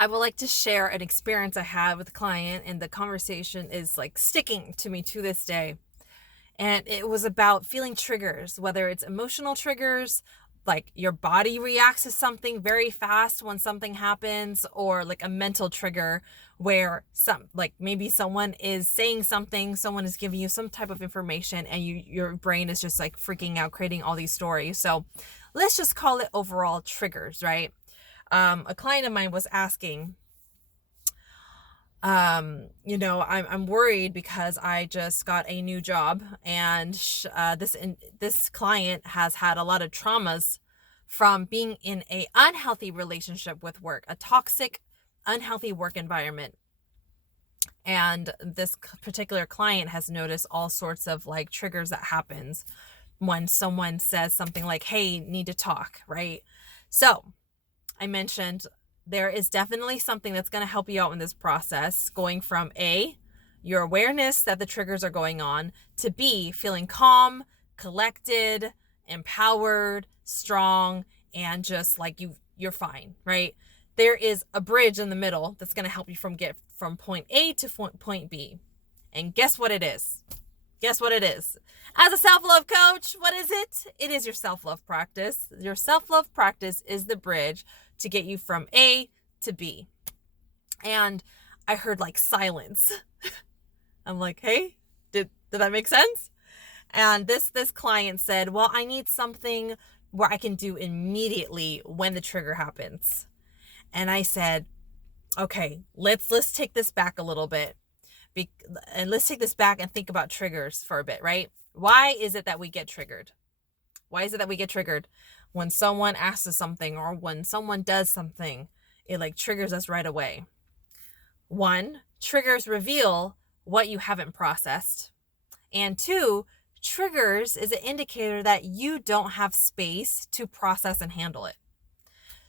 I would like to share an experience I had with a client, and the conversation is like sticking to me to this day. And it was about feeling triggers, whether it's emotional triggers, like your body reacts to something very fast when something happens, or like a mental trigger where like maybe someone is saying something, someone is giving you some type of information, and your brain is just like freaking out, creating all these stories. So let's just call it overall triggers, right? A client of mine was asking, I'm worried because I just got a new job, and this client has had a lot of traumas from being in a unhealthy relationship with work, a toxic, unhealthy work environment. And this particular client has noticed all sorts of like triggers that happens when someone says something like, "Hey, need to talk," right? So I mentioned there is definitely something that's going to help you out in this process, going from A, your awareness that the triggers are going on, to B, feeling calm, collected, empowered, strong, and just like you're fine, right? There is a bridge in the middle that's going to help you get from point A to point B. And guess what it is? Guess what it is? As a self-love coach, what is it? It is your self-love practice. Your self-love practice is the bridge to get you from A to B. And I heard like silence. I'm like, hey, did that make sense? And this client said, well, I need something where I can do immediately when the trigger happens. And I said, okay, let's take this back a little bit. And let's take this back and think about triggers for a bit, right? Why is it that we get triggered? Why is it that we get triggered? When someone asks us something, or when someone does something, it like triggers us right away. One, triggers reveal what you haven't processed. And two, triggers is an indicator that you don't have space to process and handle it.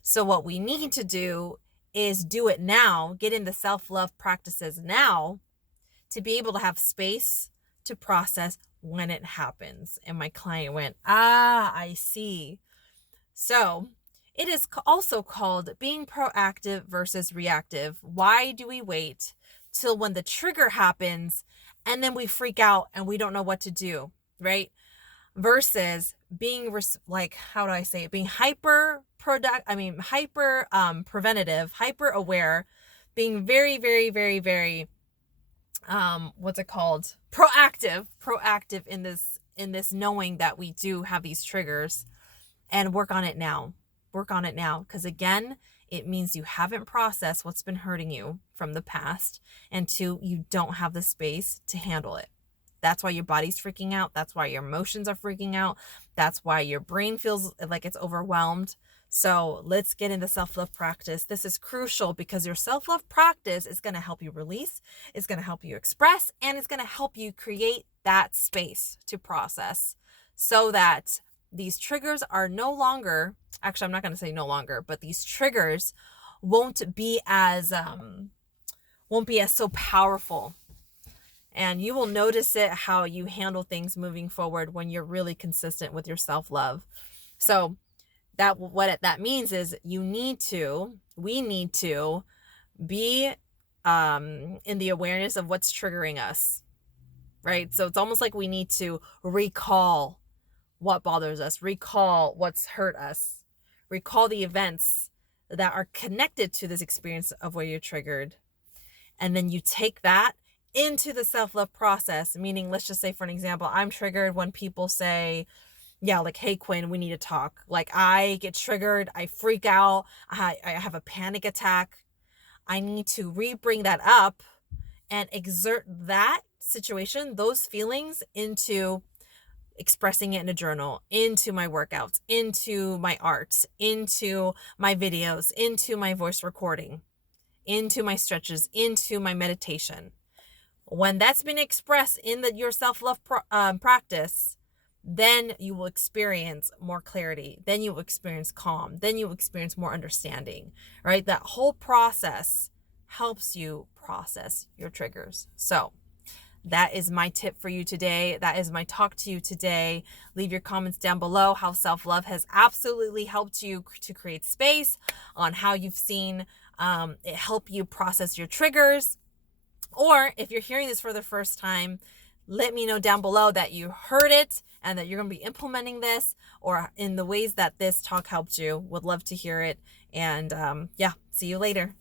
So what we need to do is do it now, get into self-love practices now, to be able to have space to process when it happens. And my client went, I see. So it is also called being proactive versus reactive. Why do we wait till when the trigger happens and then we freak out and we don't know what to do, right? Versus being how do I say it? Being hyper preventative, hyper aware, being very, very, very, very proactive in this knowing that we do have these triggers, and work on it now. Because again, it means you haven't processed what's been hurting you from the past, and two, you don't have the space to handle it. That's why your body's freaking out. That's why your emotions are freaking out. That's why your brain feels like it's overwhelmed. So let's get into self-love practice. This is crucial because your self-love practice is going to help you release, it's going to help you express, and it's going to help you create that space to process, so that these triggers are no longer, actually, I'm not going to say no longer, but these triggers won't be as so powerful. And you will notice it how you handle things moving forward when you're really consistent with your self-love. So what that means is we need to be in the awareness of what's triggering us, right? So it's almost like we need to recall what bothers us, recall what's hurt us, recall the events that are connected to this experience of where you're triggered. And then you take that into the self-love process, meaning, let's just say, for an example, I'm triggered when people say, yeah, like, hey, Quinn, we need to talk. Like, I get triggered, I freak out, I have a panic attack. I need to bring that up and exert that situation, those feelings, into expressing it in a journal, into my workouts, into my art, into my videos, into my voice recording, into my stretches, into my meditation. When that's been expressed in your self-love practice, then you will experience more clarity. Then you will experience calm. Then you will experience more understanding, right? That whole process helps you process your triggers. So that is my tip for you today. That is my talk to you today. Leave your comments down below how self-love has absolutely helped you to create space, on how you've seen it help you process your triggers. Or if you're hearing this for the first time, let me know down below that you heard it and that you're going to be implementing this, or in the ways that this talk helped you. Would love to hear it. And yeah, see you later.